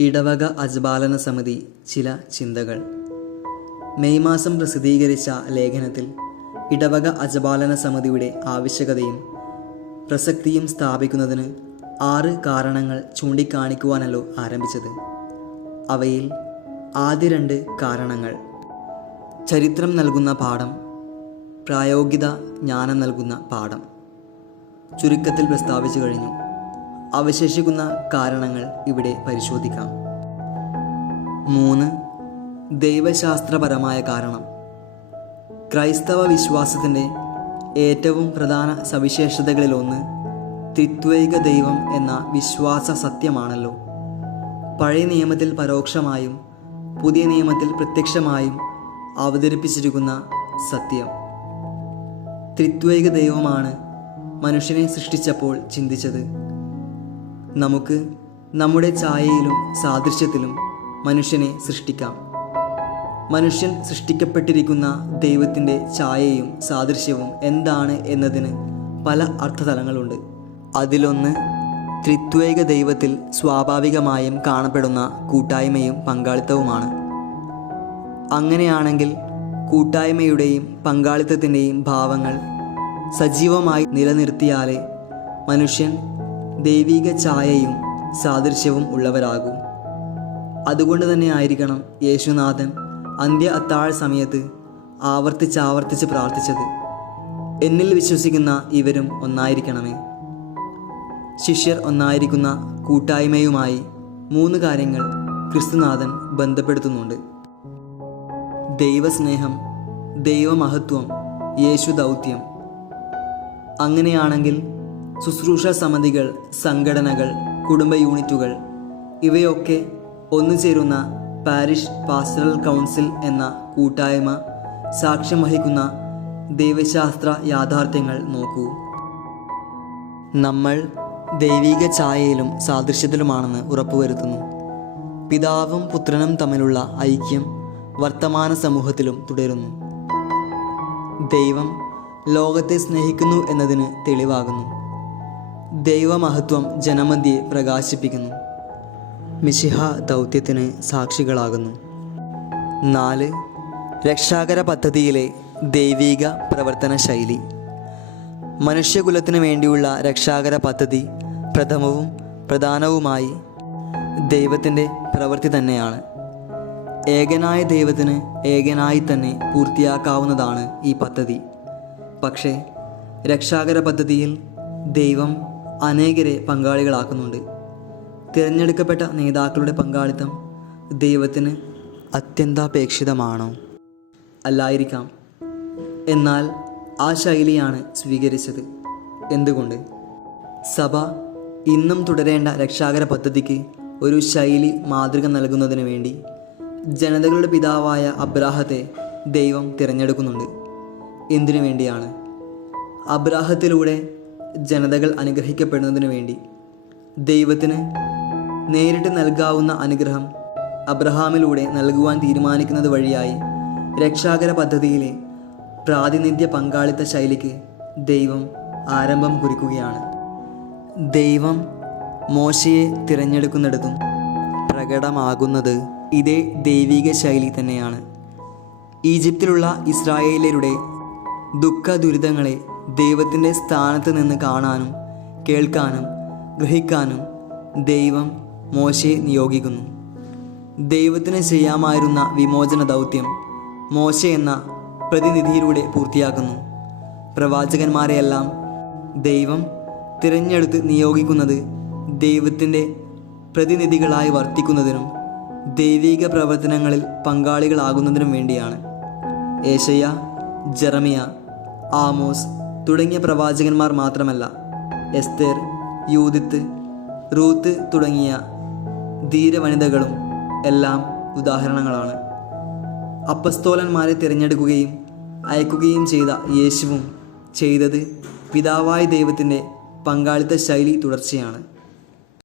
ഇടവക അജ്ബാലന സമിതി ചില ചിന്തകൾ. മെയ് മാസം പ്രസിദ്ധീകരിച്ച ലേഖനത്തിൽ ഇടവക അജപാലന സമിതിയുടെ ആവശ്യകതയും പ്രസക്തിയും സ്ഥാപിക്കുന്നതിന് ആറ് കാരണങ്ങൾ ചൂണ്ടിക്കാണിക്കുവാനല്ലോ ആരംഭിച്ചത്. അവയിൽ ആദ്യ രണ്ട് കാരണങ്ങൾ. ചരിത്രം നൽകുന്ന പാഠം പ്രായോഗിക ജ്ഞാനം നൽകുന്ന പാഠം. ചുരുക്കത്തിൽ പ്രസ്താവിച്ചു കഴിഞ്ഞു. അവശേഷിക്കുന്ന കാരണങ്ങൾ ഇവിടെ പരിശോധിക്കാം. മൂന്ന് ദൈവശാസ്ത്രപരമായ കാരണം. ക്രൈസ്തവ വിശ്വാസത്തിന്റെ ഏറ്റവും പ്രധാന സവിശേഷതകളിലൊന്ന് ത്രിത്വൈക ദൈവം എന്ന വിശ്വാസ സത്യമാണല്ലോ. പഴയ നിയമത്തിൽ പരോക്ഷമായും പുതിയ നിയമത്തിൽ പ്രത്യക്ഷമായും അവതരിപ്പിച്ചിരിക്കുന്ന സത്യം. ത്രിത്വൈക ദൈവമാണ് മനുഷ്യനെ സൃഷ്ടിച്ചപ്പോൾ ചിന്തിച്ചത്. നമുക്ക് നമ്മുടെ ഛായയിലും സാദൃശ്യത്തിലും മനുഷ്യനെ സൃഷ്ടിക്കാം. മനുഷ്യൻ സൃഷ്ടിക്കപ്പെട്ടിരിക്കുന്ന ദൈവത്തിന്റെ ഛായയും സാദൃശ്യവും എന്താണ് എന്നതിന് പല അർത്ഥതലങ്ങളുണ്ട്. അതിലൊന്ന് ത്രിത്വേക ദൈവത്തിൽ സ്വാഭാവികമായും കാണപ്പെടുന്ന കൂട്ടായ്മയും പങ്കാളിത്തവുമാണ്. അങ്ങനെയാണെങ്കിൽ കൂട്ടായ്മയുടെയും പങ്കാളിത്തത്തിന്റെയും ഭാവങ്ങൾ സജീവമായി നിലനിർത്തിയാലേ മനുഷ്യൻ ദൈവിക ഛായയും സാദൃശ്യവും ഉള്ളവരാകും. അതുകൊണ്ട് തന്നെ ആയിരിക്കണം യേശുനാഥൻ അന്ത്യ അത്താഴ സമയത്ത് ആവർത്തിച്ചാവർത്തിച്ച് പ്രാർത്ഥിച്ചത്. എന്നിൽ വിശ്വസിക്കുന്ന ഇവരും ഒന്നായിരിക്കണമേ. ശിഷ്യർ ഒന്നായിരിക്കുന്ന കൂട്ടായ്മയുമായി മൂന്ന് കാര്യങ്ങൾ ക്രിസ്തുനാഥൻ ബന്ധപ്പെടുത്തുന്നുണ്ട്. ദൈവസ്നേഹം ദൈവമഹത്വം യേശു ദൗത്യം അങ്ങനെയാണെങ്കിൽ ശുശ്രൂഷ സമിതികൾ സംഘടനകൾ കുടുംബ യൂണിറ്റുകൾ ഇവയൊക്കെ ഒന്നുചേരുന്ന പാരിഷ് പാസ്റ്ററൽ കൗൺസിൽ എന്ന കൂട്ടായ്മ സാക്ഷ്യം വഹിക്കുന്ന ദൈവശാസ്ത്ര യാഥാർത്ഥ്യങ്ങൾ നോക്കൂ. നമ്മൾ ദൈവിക ഛായയിലും സാദൃശ്യത്തിലുമാണെന്ന് ഉറപ്പുവരുത്തുന്നു. പിതാവും പുത്രനും തമ്മിലുള്ള ഐക്യം വർത്തമാന സമൂഹത്തിലും തുടരുന്നു. ദൈവം ലോകത്തെ സ്നേഹിക്കുന്നു എന്നതിന് തെളിവാകുന്നു. ദൈവമഹത്വം ജനമധ്യെ പ്രകാശിപ്പിക്കുന്നു. മിശിഹ ദൗത്യത്തിന് സാക്ഷികളാകുന്നു. നാല് രക്ഷാകര പദ്ധതിയിലെ ദൈവിക പ്രവർത്തന ശൈലി. മനുഷ്യകുലത്തിന് വേണ്ടിയുള്ള രക്ഷാകര പദ്ധതി പ്രഥമവും പ്രധാനവുമായി ദൈവത്തിന്റെ പ്രവൃത്തി തന്നെയാണ്. ഏകനായ ദൈവത്തിന് ഏകനായി തന്നെ പൂർത്തിയാക്കാവുന്നതാണ് ഈ പദ്ധതി. പക്ഷേ രക്ഷാകര പദ്ധതിയിൽ ദൈവം അനേകരെ പങ്കാളികളാക്കുന്നുണ്ട്. തിരഞ്ഞെടുക്കപ്പെട്ട നേതാക്കളുടെ പങ്കാളിത്തം ദൈവത്തിന് അത്യന്താപേക്ഷിതമാണോ? അല്ലായിരിക്കാം. എന്നാൽ ആ ശൈലിയാണ് സ്വീകരിച്ചത്. എന്തുകൊണ്ട്? സഭ ഇന്നും തുടരേണ്ട രക്ഷാകര പദ്ധതിക്ക് ഒരു ശൈലി മാതൃക നൽകുന്നതിന് വേണ്ടി ജനതകളുടെ പിതാവായ അബ്രാഹത്തെ ദൈവം തിരഞ്ഞെടുക്കുന്നുണ്ട്. എന്തിനു വേണ്ടിയാണ്? അബ്രാഹത്തിലൂടെ ജനതകൾ അനുഗ്രഹിക്കപ്പെടുന്നതിന് വേണ്ടി ദൈവത്തിന് നേരിട്ട് നൽകാവുന്ന അനുഗ്രഹം അബ്രഹാമിലൂടെ നൽകുവാൻ തീരുമാനിക്കുന്നത് വഴിയായി രക്ഷാകര പദ്ധതിയിലെ പ്രാതിനിധ്യ പങ്കാളിത്ത ശൈലിക്ക് ദൈവം ആരംഭം കുറിക്കുകയാണ്. ദൈവം മോശയെ തിരഞ്ഞെടുക്കുന്നിടത്തും പ്രകടമാകുന്നത് ഇതേ ദൈവിക ശൈലി തന്നെയാണ്. ഈജിപ്തിലുള്ള ഇസ്രായേലരുടെ ദുഃഖ ദുരിതങ്ങളെ ദൈവത്തിന്റെ സ്ഥാനത്ത് നിന്ന് കാണാനും കേൾക്കാനും ഗ്രഹിക്കാനും ദൈവം മോശയെ നിയോഗിക്കുന്നു. ദൈവത്തിന് ചെയ്യാമായിരുന്ന വിമോചന ദൗത്യം മോശ എന്ന പ്രതിനിധിയിലൂടെ പൂർത്തിയാക്കുന്നു. പ്രവാചകന്മാരെയെല്ലാം ദൈവം തിരഞ്ഞെടുത്ത് നിയോഗിക്കുന്നത് ദൈവത്തിന്റെ പ്രതിനിധികളായി വർത്തിക്കുന്നതിനും ദൈവിക പ്രവർത്തനങ്ങളിൽ പങ്കാളികളാകുന്നതിനും വേണ്ടിയാണ്. ഏഷയ ജെറമിയ ആമോസ് തുടങ്ങിയ പ്രവാചകന്മാർ മാത്രമല്ല എസ്തേർ യൂതിത്ത് റൂത്ത് തുടങ്ങിയ ധീരവനിതകളും എല്ലാം ഉദാഹരണങ്ങളാണ്. അപ്പസ്തോലന്മാരെ തിരഞ്ഞെടുക്കുകയും അയക്കുകയും ചെയ്ത യേശുവും ചെയ്തത് പിതാവായ ദൈവത്തിന്റെ പങ്കാളിത്ത ശൈലി തുടർച്ചയാണ്.